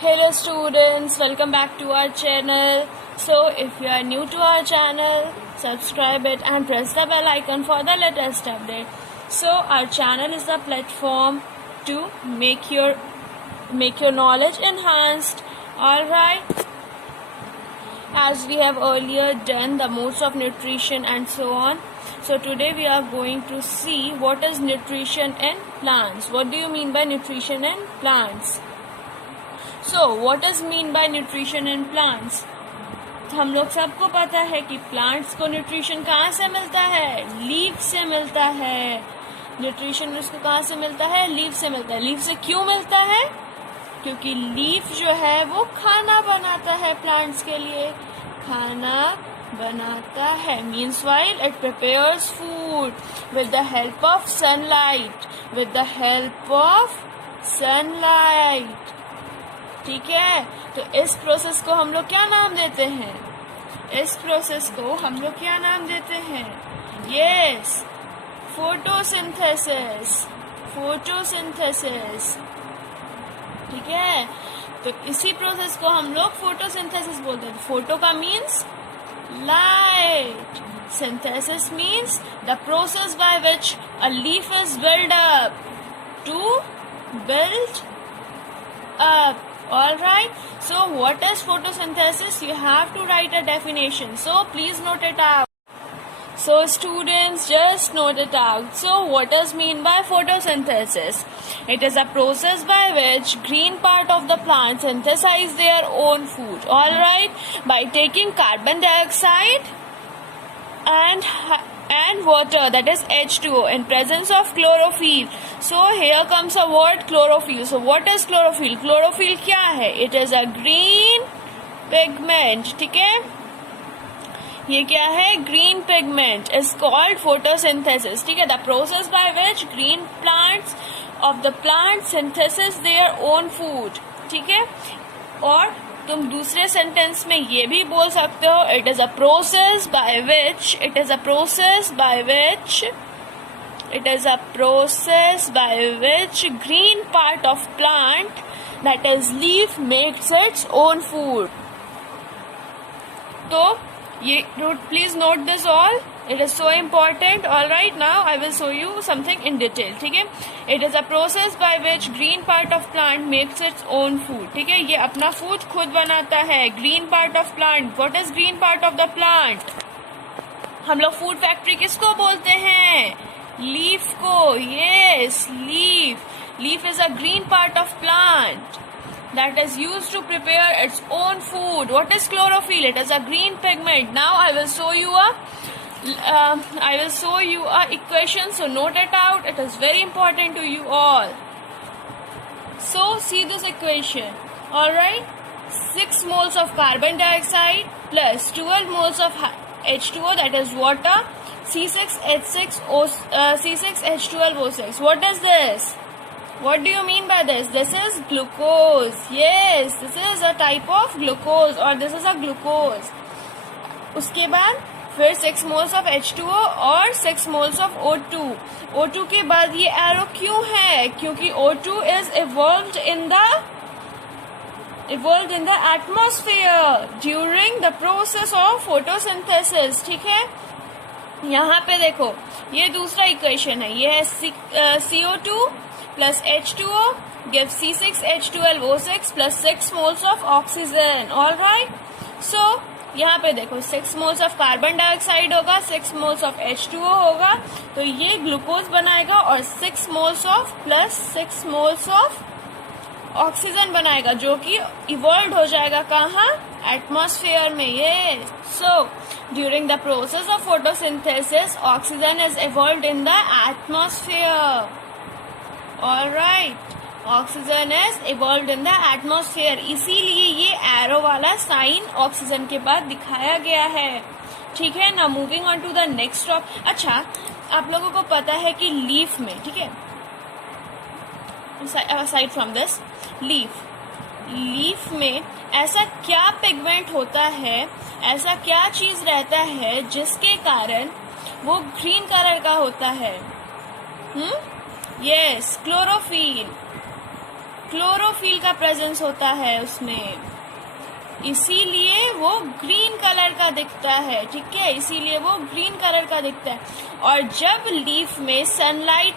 Hello students, welcome back to our channel. So if you are new to our channel, subscribe it and press the bell icon for the latest update. So our channel is the platform to make your knowledge enhanced. Alright. As we have earlier done the modes of nutrition and so on. So today we are going to see what is nutrition in plants. What do you mean by nutrition in plants? So what does mean by nutrition in plants? हम लोग सबको पता है कि plants को nutrition कहाँ से मिलता है? लीफ से मिलता है. न्यूट्रिशन उसको कहाँ से मिलता है? लीफ से मिलता है. लीफ से क्यों मिलता है? क्योंकि लीफ जो है वो खाना बनाता है प्लांट्स के लिए. खाना बनाता है means while it prepares food with the help of sunlight. With the help of sunlight. ठीक है, तो इस प्रोसेस को हम लोग क्या नाम देते हैं? इस प्रोसेस को हम लोग क्या नाम देते हैं? Yes, photosynthesis. फोटोसिंथेसिस. ठीक है, तो इसी प्रोसेस को हम लोग फोटोसिंथेसिस बोलते हैं. फोटो का means light. Synthesis means the process by which a leaf is build up. To build up. Alright, so what is photosynthesis? You have to write a definition, so please note it out. So students, just note it out. So what does mean by photosynthesis? It is a process by which green part of the plant synthesize their own food. Alright, by taking carbon dioxide and water, that is H2O, in presence of chlorophyll. So here comes a word chlorophyll. So what is chlorophyll? Chlorophyll क्या है? It is a green pigment. ठीक है, ये क्या है? Green pigment is called photosynthesis. ठीक है, the process by which green plants of the plant synthesis their own food. ठीक है, और तुम दूसरे सेंटेंस में ये भी बोल सकते हो, it is a process by which green part of plant that is leaf makes its own food. तो ये please note this all. It is so important. Alright, now I will show you something in detail. ठीक है, it is a process by which green part of plant makes its own food. ठीक है, ये अपना food खुद बनाता है. Green part of plant. What is green part of the plant? हम लोग food factory किसको बोलते हैं? Leaf को. Yes, leaf. Leaf is a green part of plant that is used to prepare its own food. What is chlorophyll? It is a green pigment. Now I will show you a equation, so note it out. It is very important to you all. So see this equation. Alright, 6 moles of carbon dioxide plus 12 moles of H2O, that is water, C6H12O6. What is this? What do you mean by this? This is glucose. Yes, this is a type of glucose, or this is a glucose. उसके बाद फिर 6 moles of H2O और 6 moles of O2. O2 के बाद ये arrow क्यों है? क्योंकि O2 is evolved in the atmosphere during the process of photosynthesis. ठीक है, यहाँ पे देखो, ये दूसरा इक्वेशन है. ये है CO2 plus H2O gives C6H12O6 plus 6 moles of oxygen. Alright, so यहाँ पे देखो 6 moles of कार्बन डाइऑक्साइड होगा, 6 moles of H2O होगा, तो ये ग्लूकोज बनाएगा, और 6 moles of plus 6 moles of oxygen बनाएगा, जो कि इवॉल्व हो जाएगा कहाँ? एटमॉस्फेयर में. ये so during the process of photosynthesis oxygen is evolved in the atmosphere. Alright, oxygen is evolved in the atmosphere. इसीलिए ये एरो वाला साइन ऑक्सीजन के बाद दिखाया गया है. ठीक है ना, moving on to the next top. अच्छा, आप लोगों को पता है कि लीफ में, ठीक है, असाइड फ्रॉम दिस, लीफ में ऐसा क्या पिगमेंट होता है, ऐसा क्या चीज रहता है जिसके कारण वो ग्रीन कलर का होता है? Yes, chlorophyll. क्लोरोफिल का प्रेजेंस होता है उसमें, इसीलिए वो ग्रीन कलर का दिखता है। ठीक है, इसीलिए वो ग्रीन कलर का दिखता है। और जब लीफ में सनलाइट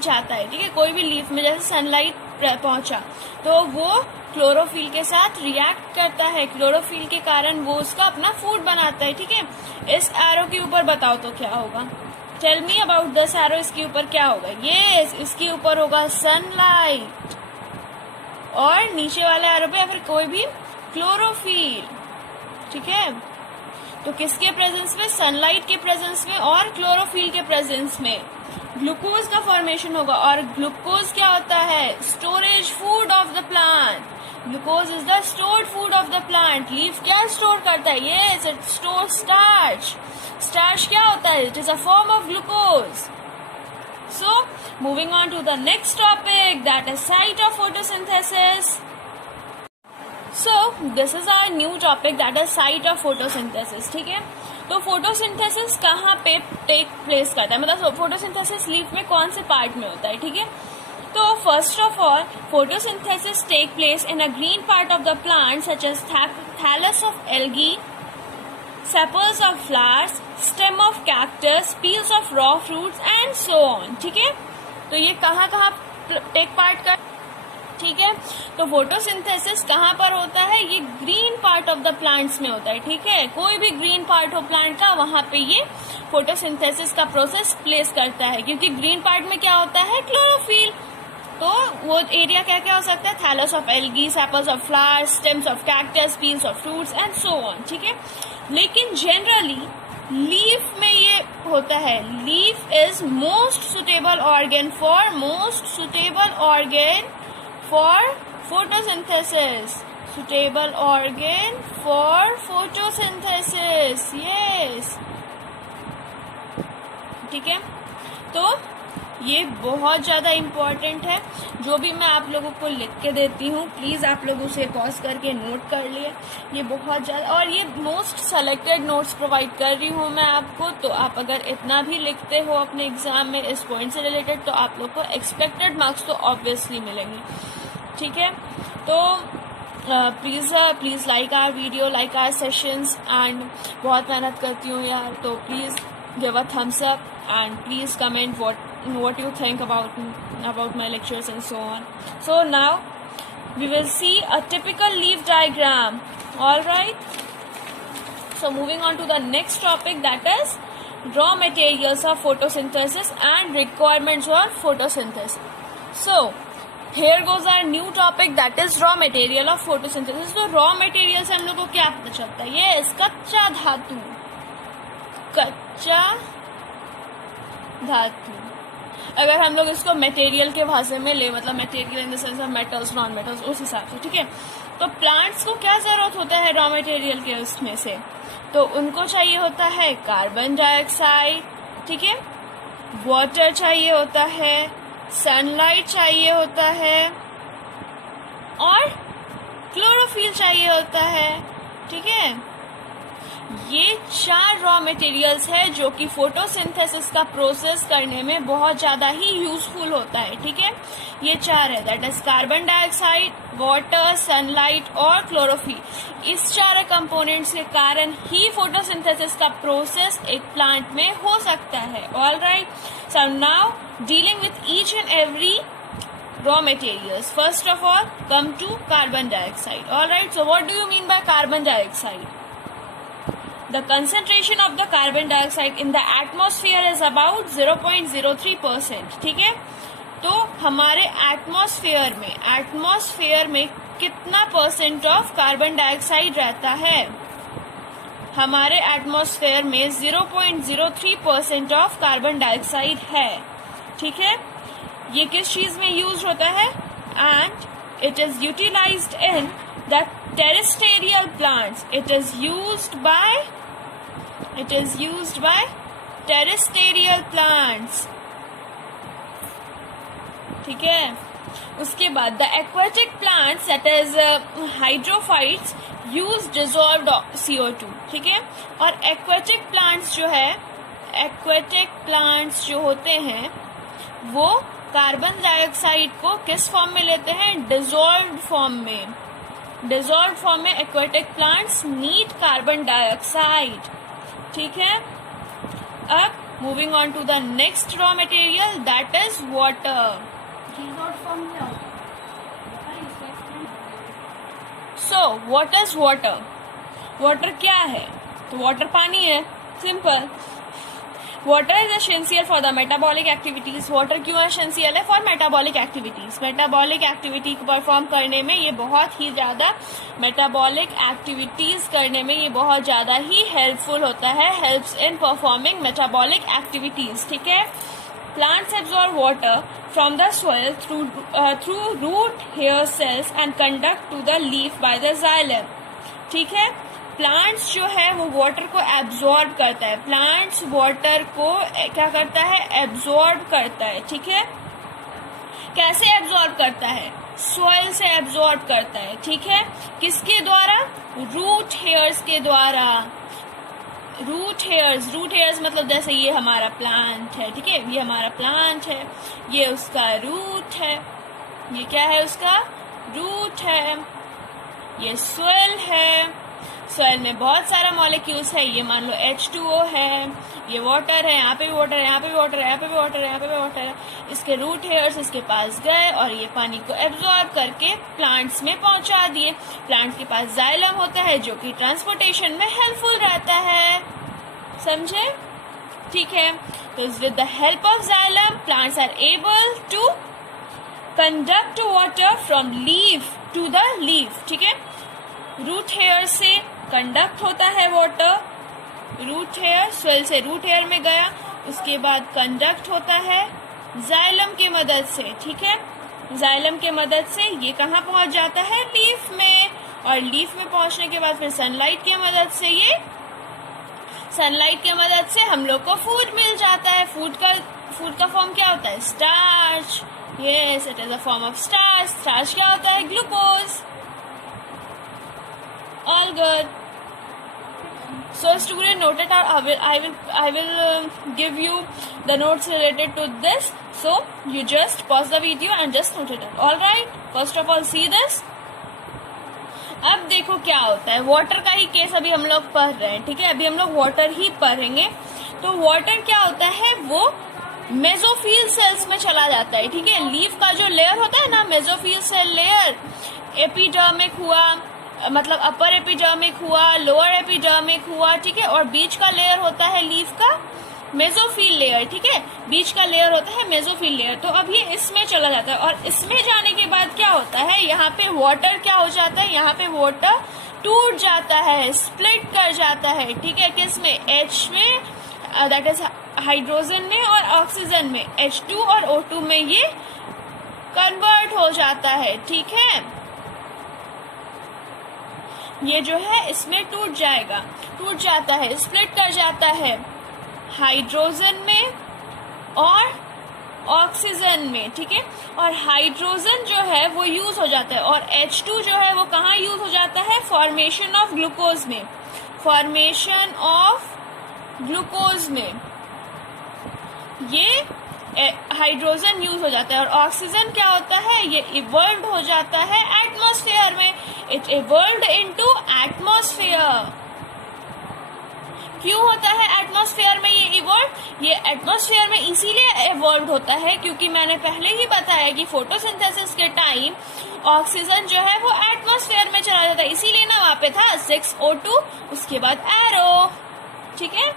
जाता है, ठीक है, कोई भी लीफ में जैसे सनलाइट पहुंचा तो वो क्लोरोफिल के साथ रिएक्ट करता है, क्लोरोफिल के कारण वो उसका अपना फूड बनाता है। ठीक है, इस एरो के ऊपर बताओ तो क्या होगा, tell me about this arrow, इसके ऊपर क्या होगा? यस, इसके ऊपर होगा सनलाइट, और नीचे वाले एरो पे या फिर कोई भी क्लोरोफिल। ठीक है, तो किसके प्रेजेंस में? सनलाइट के प्रेजेंस में और क्लोरोफिल के प्रेजेंस में ग्लूकोज का फॉर्मेशन होगा। और ग्लूकोज क्या होता है? Storage food of the plant. Glucose is the stored food of the plant. Leaf क्या स्टोर करता है? Yes, it store starch. Starch क्या होता है? It is a form of glucose. So, moving on to the next topic, that is site of photosynthesis. So, this is our new topic, that is site of photosynthesis. ठीक है, तो photosynthesis कहाँ पे take place करता है, मतलब photosynthesis leaf में कौन से पार्ट में होता है? ठीक है, तो first of all, photosynthesis take place in a green part of the plant such as thallus of algae, sepals of flowers, stem of cactus, peels of raw fruits and so on. ठीक है, तो ये कहाँ take part कर? ठीक है, तो photosynthesis कहाँ पर होता है? ये green part of the plants में होता है। ठीक है, कोई भी ग्रीन पार्ट हो प्लांट का, वहां पे ये फोटोसिंथेसिस का प्रोसेस प्लेस करता है, क्योंकि ग्रीन पार्ट में क्या होता है? क्लोरोफिल। तो वो एरिया क्या क्या हो सकता है? Thallus of algae, sepals of flowers, stems of cactus, peels of fruits and so on. ठीक है, लेकिन जनरली लीफ में ये होता है, leaf is most suitable organ for photosynthesis. Suitable organ for photosynthesis, yes. ठीक है, तो ये बहुत ज़्यादा इम्पोर्टेंट है। जो भी मैं आप लोगों को लिख के देती हूँ, प्लीज़ आप लोग उसे पॉज करके नोट कर लिए। ये बहुत ज़्यादा, और ये मोस्ट सेलेक्टेड नोट्स प्रोवाइड कर रही हूँ मैं आपको। तो आप अगर इतना भी लिखते हो अपने एग्जाम में इस पॉइंट से रिलेटेड, तो आप लोग को एक्सपेक्टेड मार्क्स तो ऑब्वियसली मिलेंगे। ठीक है, तो please like our video, like our sessions, and बहुत मेहनत करती हूँ यार, तो please give a thumbs up and please comment what you think about my lectures and so on. So now we will see a typical leaf diagram. All right, so moving on to the next topic, that is raw materials of photosynthesis and requirements for photosynthesis. So here goes our new topic, that is raw material of photosynthesis. तो raw materials से हम लोग को क्या पता चलता है? ये कच्चा धातु, कच्चा धातु। अगर हम लोग इसको मटेरियल के भाषा में ले, मतलब material in the sense of metals, non metals, उस हिसाब से। ठीक है, तो प्लांट्स को क्या जरूरत होता है रॉ मटेरियल के उसमें से? तो उनको चाहिए होता है कार्बन डाइऑक्साइड, ठीक है, वाटर चाहिए होता है, सनलाइट चाहिए होता है, और क्लोरोफिल चाहिए होता है। ठीक है, ये 4 रॉ मटेरियल्स है जो कि फोटोसिंथेसिस का प्रोसेस करने में बहुत ज्यादा ही यूजफुल होता है। ठीक है, ये 4 है, that is carbon dioxide, water, sunlight और क्लोरोफिल। इस 4 कंपोनेंट्स के कारण ही फोटोसिंथेसिस का प्रोसेस एक प्लांट में हो सकता है। All right, so now dealing with each and every raw materials. First of all, come to carbon dioxide. All right, so what do you mean by carbon dioxide? The concentration of the carbon dioxide in the atmosphere is about 0.03%. ठीक है, तो हमारे atmosphere में कितना percent of carbon dioxide रहता है? हमारे atmosphere में 0.03% ऑफ कार्बन डाइऑक्साइड है। ठीक है, ये किस चीज में यूज होता है? And it is utilized in the terrestrial plants. It is used by terrestrial plants. ठीक है, उसके बाद the aquatic plants, that is hydrophytes, use dissolved CO2। ठीक है, और एक्वेटिक प्लांट्स जो होते हैं वो कार्बन डाइऑक्साइड को किस फॉर्म में लेते हैं? डिसॉल्व्ड फॉर्म में। डिसॉल्व्ड फॉर्म में aquatic plants need carbon dioxide. ठीक है, अब moving on to the next raw material that is water. So what is water? Water क्या है? तो वाटर पानी है, simple. Water is essential for the metabolic activities. वाटर क्यों एसेंशियल है? For metabolic activities. Metabolic activity को परफॉर्म करने में ये बहुत ही ज्यादा, मेटाबॉलिक एक्टिविटीज करने में ये बहुत ज्यादा ही हेल्पफुल होता है, helps in performing metabolic activities. ठीक है, plants absorb water from the soil through root hair cells and conduct to the leaf by the xylem. ठीक है, प्लांट्स जो है वो वाटर को एब्जॉर्ब करता है। प्लांट्स वाटर को क्या करता है? एब्जॉर्ब करता है। ठीक है, कैसे एब्जॉर्ब करता है? सॉइल से एब्जॉर्ब करता है। ठीक है, किसके द्वारा? रूट हेयर्स के द्वारा। रूट हेयर्स मतलब जैसे ये हमारा प्लांट है, ठीक है, ये हमारा प्लांट है, ये उसका रूट है, ये क्या है? उसका रूट है, ये सॉइल है। सॉइल में बहुत सारा मॉलिक्यूल्स है, ये मान लो H2O है, ये वाटर है, यहाँ पे भी वाटर है, यहाँ पे भी वाटर है, यहाँ पे भी वाटर है, यहाँ पे भी वाटर है। इसके रूट हेयर्स इसके पास गए और ये पानी को एब्जॉर्ब करके प्लांट्स में पहुंचा दिए। प्लांट्स के पास जाइलम होता है जो कि ट्रांसपोर्टेशन में हेल्पफुल रहता है, समझे? ठीक है, तो with the help of xylem plants are able to conduct water from leaf to the leaf. ठीक है, रूट हेयर से कंडक्ट होता है वाटर, रूट हेयर, सोइल से रूट हेयर में गया, उसके बाद कंडक्ट होता है जाइलम की मदद से। ठीक है, जाइलम के मदद से ये कहाँ पहुंच जाता है? लीफ में, और लीफ में पहुंचने के बाद फिर सनलाइट की मदद से, ये सनलाइट की मदद से हम लोग को फूड मिल जाता है। फूड का फॉर्म क्या होता है? Starch. Yes, it is a form of starch. Starch क्या होता है? Glucose. All good. So student, note it out. I will give you the notes related to this. So you just pause the video and just note it out. All right. First of all, see this. अब देखो क्या होता है। Water का ही case अभी हम लोग पढ़ रहे हैं, ठीक है, अभी हम लोग वाटर ही पढ़ेंगे। तो वाटर क्या होता है? वो मेसोफिल सेल्स में चला जाता है। ठीक है, लीफ का जो लेयर होता है ना, मेसोफिल सेल लेयर, एपिडर्मिक हुआ, मतलब अपर एपिडर्मिक हुआ, लोअर एपिडर्मिक हुआ, ठीक है, और बीच का लेयर होता है लीफ का मेसोफिल लेयर। ठीक है, बीच का लेयर होता है मेसोफिल लेयर। तो अब ये इसमें चला जाता है और इसमें जाने के बाद क्या होता है? यहाँ पे वाटर क्या हो जाता है? यहाँ पे वाटर टूट जाता है, स्प्लिट कर जाता है। ठीक है, किसमें? H में, दैट इज हाइड्रोजन में, और ऑक्सीजन में, H2 और O2 में ये कन्वर्ट हो जाता है। ठीक है, ये जो है इसमें टूट जाता है, स्प्लिट कर जाता है हाइड्रोजन में और ऑक्सीजन में। ठीक है, और हाइड्रोजन जो है वो यूज हो जाता है और H2 जो है वो कहाँ यूज हो जाता है? फॉर्मेशन ऑफ ग्लूकोज में, फॉर्मेशन ऑफ ग्लूकोज में ये हाइड्रोजन यूज हो जाता है। और ऑक्सीजन क्या होता है? ये इवॉल्व हो जाता है एटमॉस्फेयर में, इट इवॉल्व इनटू एटमॉस्फेयर। क्यों होता है एटमॉस्फेयर में ये इवॉल्व? ये एटमॉस्फेयर में इसीलिए इवॉल्व होता है क्योंकि मैंने पहले ही बताया कि फोटोसिंथेसिस के टाइम ऑक्सीजन जो है वो एटमॉस्फेयर में चला जाता है, इसीलिए ना वहां पे था 6O2, उसके बाद एरो। ठीक है,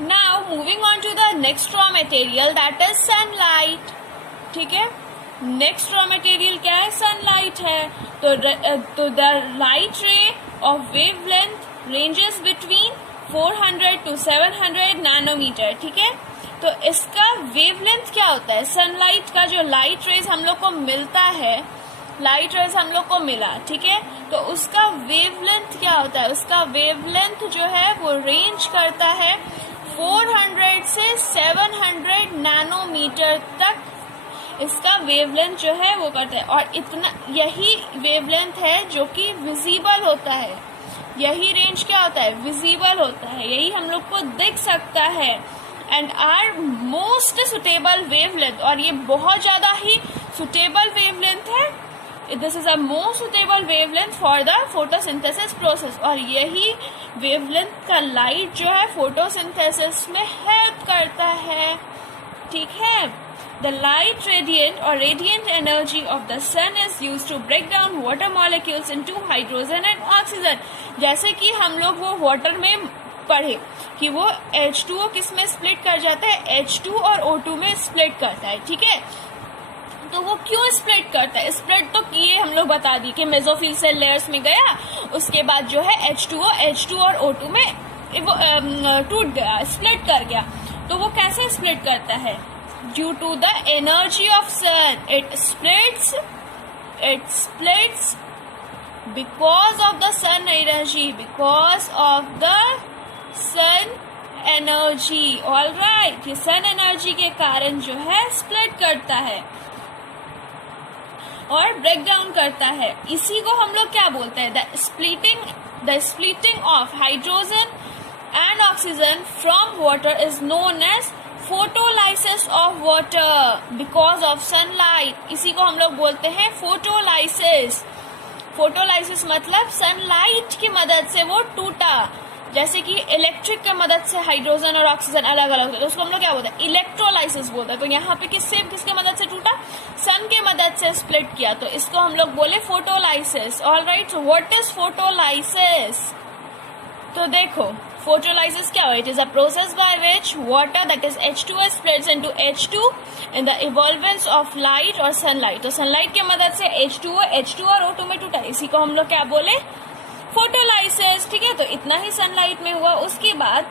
now moving on to the next raw material that is sunlight. ठीक है, नेक्स्ट रॉ मटेरियल क्या है? सनलाइट है। तो the light ray of wavelength ranges between 400 to 700 nanometer. ठीक है, तो इसका वेवलेंथ क्या होता है? सनलाइट का जो लाइट रेज हम लोग को मिलता है, लाइट रेज हम लोग को मिला, ठीक है, तो उसका वेवलेंथ क्या होता है? उसका वेवलेंथ जो है वो रेंज करता है 400 से 700 नैनोमीटर तक। इसका वेवलेंथ जो है वो करता है, और इतना यही वेवलेंथ है जो कि विजिबल होता है। यही रेंज क्या होता है? विजिबल होता है, यही हम लोग को दिख सकता है। And are most suitable wavelength, और ये बहुत ज़्यादा ही सुटेबल वेवलेंथ है. This is a most suitable wavelength for the photosynthesis process, और यही वेवलेंथ का लाइट जो है फोटोसिंथेसिस में हेल्प करता है. ठीक है. द लाइट रेडिएंट और radiant energy of the sun is used to break down water molecules into hydrogen and oxygen. जैसे कि हम लोग वो वाटर में पढ़े कि वो H2O किस में स्प्लिट कर जाता है, H2 और O2 में स्प्लिट करता है. ठीक है. तो वो क्यों स्प्लिट करता है? स्प्लिट तो ये हम लोग बता दी कि मेसोफिल सेल लेयर्स में गया, उसके बाद जो है H2 और O2 में टूट गया, स्प्लिट कर गया. तो वो कैसे स्प्लिट करता है? Due to the energy of sun it splits because of the sun energy, because of the sun energy. All right, ये सन एनर्जी के कारण जो है स्प्लिट करता है और ब्रेक डाउन करता है. इसी को हम लोग क्या बोलते हैं? The splitting of hydrogen and oxygen from water is known as photolysis of water because of sunlight. इसी को हम लोग बोलते हैं फोटोलाइसिस. फोटोलाइसिस मतलब सनलाइट की मदद से वो टूटा. जैसे कि इलेक्ट्रिक की मदद से हाइड्रोजन और ऑक्सीजन अलग अलग होते हैं, तो उसको हम लोग क्या बोलते हैं? इलेक्ट्रोलाइसिस बोलते हैं. तो यहाँ पे किसके मदद से टूटा? सन के मदद से स्प्लिट किया, तो इसको हम लोग बोले photolysis. All right. So what is photolysis? तो देखो, फोटोलाइसिस क्या है? It is a process by which water that is H2O splits into H2 in the evolvence of light और सनलाइट. तो सनलाइट की मदद से H2 और O2 में टूटा, इसी को हम लोग क्या बोले? फोटोलाइसिस. ठीक है. तो इतना ही सनलाइट में हुआ. उसके बाद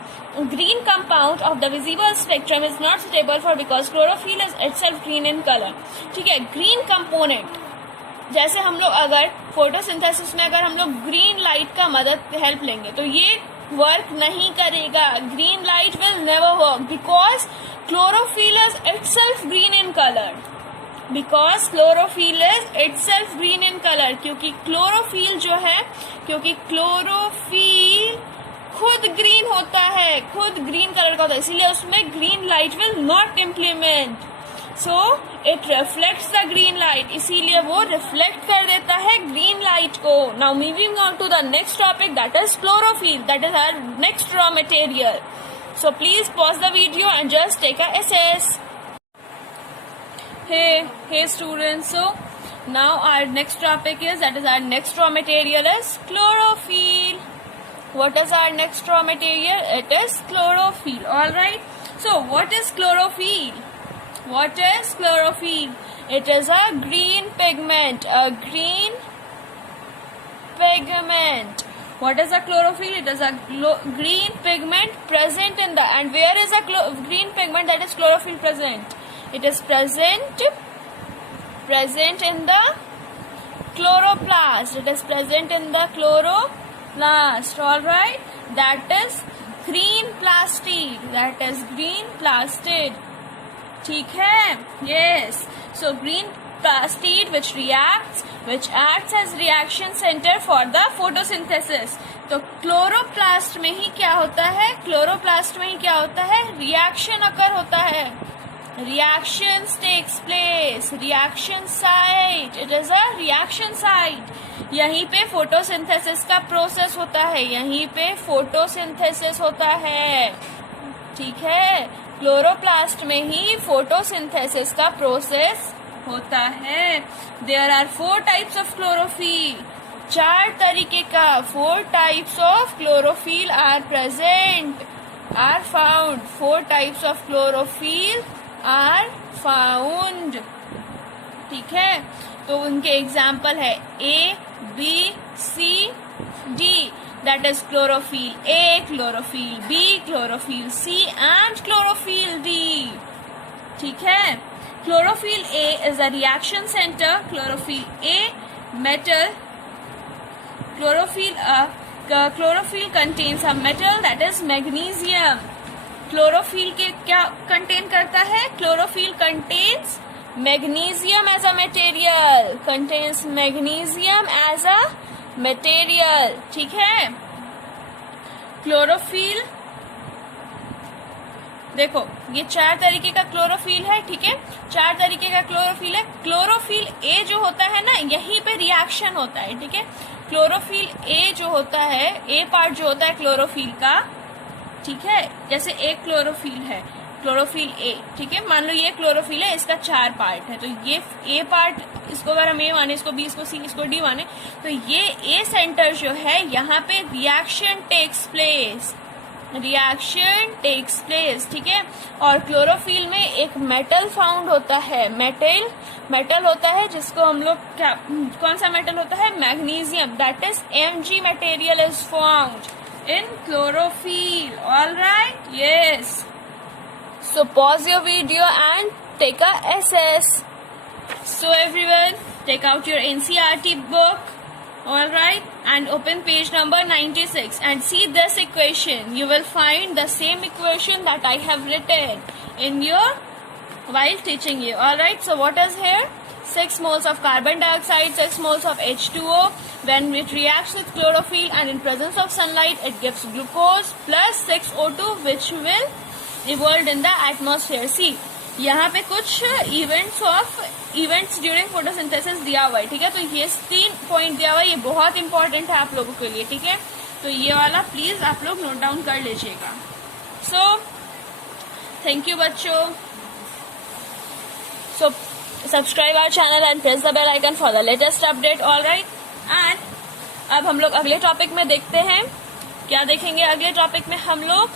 green compound of the visible spectrum is not suitable for because chlorophyll is itself green in colour. ठीक है. ग्रीन कंपोनेंट, जैसे हम लोग अगर फोटोसिंथेसिस में अगर हम लोग ग्रीन लाइट का मदद हेल्प लेंगे तो ये वर्क नहीं करेगा. Green light will never work because chlorophyll is itself green in colour. Because chlorophyll is itself green in colour, क्योंकि क्लोरोफिल जो है, क्योंकि क्लोरोफिल खुद ग्रीन होता है, खुद ग्रीन कलर का होता है, इसीलिए उसमें green light will not implement. So it reflects the green light, इसीलिए वो रिफ्लेक्ट कर देता है ग्रीन लाइट को. Now moving on to the next topic that is chlorophyll, that is our next raw material. So please pause the video and just take a assess. Hey students, so now our next topic is, that is our next raw material is chlorophyll. What is our next raw material? It is chlorophyll. All right. So what is chlorophyll? What is chlorophyll? It is a green pigment. A green pigment. What is a chlorophyll? It is a green pigment present in the, and where is a green pigment that is chlorophyll present? It is present in the chloroplast. It is present in the chloroplast. All right. That is green plastid. That is green plastid. ठीक है? Yes. So green plastid which acts as reaction center for the photosynthesis. तो chloroplast में ही क्या होता है? Chloroplast में ही क्या होता है? रिएक्शन अकर होता है. Reactions takes place. Reaction site. It is a reaction site. यहीं पे फोटोसिंथेसिस का प्रोसेस होता है. यहीं पे फोटोसिंथेसिस होता है. ठीक है. क्लोरोप्लास्ट में ही फोटोसिंथेसिस का प्रोसेस होता है. There are 4 types of chlorophyll. 4 तरीके का 4 types of chlorophyll are present, are found. 4 types of chlorophyll are found. ठीक है. तो उनके एग्जाम्पल है A, B, C, D. That is chlorophyll A, chlorophyll B, chlorophyll C and chlorophyll D. ठीक है. Chlorophyll A is a reaction center. Chlorophyll A metal. Chlorophyll contains a metal that is magnesium. Chlorophyll के क्या contain करता है? Chlorophyll contains magnesium as a material. Contains magnesium as a material. ठीक है. Chlorophyll देखो ये 4 तरीके का क्लोरोफिल है, ठीक है, 4 तरीके का क्लोरोफिल है। क्लोरोफिल ए जो होता है ना, यहीं पे रिएक्शन होता है, ठीक है। क्लोरोफिल ए जो होता है, ए पार्ट जो होता है क्लोरोफिल का, ठीक है, जैसे एक क्लोरोफिल है, क्लोरोफिल ए, ठीक है, मान लो ये क्लोरोफिल है, इसका 4 पार्ट है, तो ये ए पार्ट, इसको अगर हम ए माने, इसको बी, इसको सी, इसको डी माने, तो ये ए सेंटर जो है, यहाँ पे reaction takes place, reaction takes place, ठीक है। और क्लोरोफिल में एक मेटल फाउंड होता है, मेटल होता है जिसको हम लोग क्या, कौन सा मेटल होता है, magnesium, that is Mg material is found in chlorophyll, alright, yes. So pause your video and take a SS. So everyone, take out your NCERT book, alright, and open page number 96 and see this equation. You will find the same equation that I have written in your while teaching you, alright. So what is here? 6 moles of carbon dioxide, 6 moles of H2O. When it reacts with chlorophyll and in presence of sunlight, it gives glucose plus 6 O2, which will evolved in the atmosphere. See, यहाँ पे कुछ events during photosynthesis दिया हुआ है, ठीक है। तो ये 3 पॉइंट दिया हुआ है, ये बहुत इंपॉर्टेंट है आप लोगों के लिए, ठीक है। तो ये वाला प्लीज आप लोग नोट डाउन कर लीजिएगा। सो थैंक यू बच्चों। So subscribe our channel and press the bell icon for the latest update, alright. And अब हम लोग अगले टॉपिक में देखते हैं, क्या देखेंगे अगले टॉपिक में हम लोग,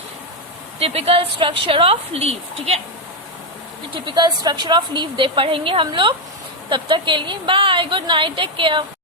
टिपिकल स्ट्रक्चर ऑफ लीफ, ठीक है, टिपिकल स्ट्रक्चर ऑफ लीफ पढ़ेंगे हम लोग। तब तक के लिए bye, good night, take care.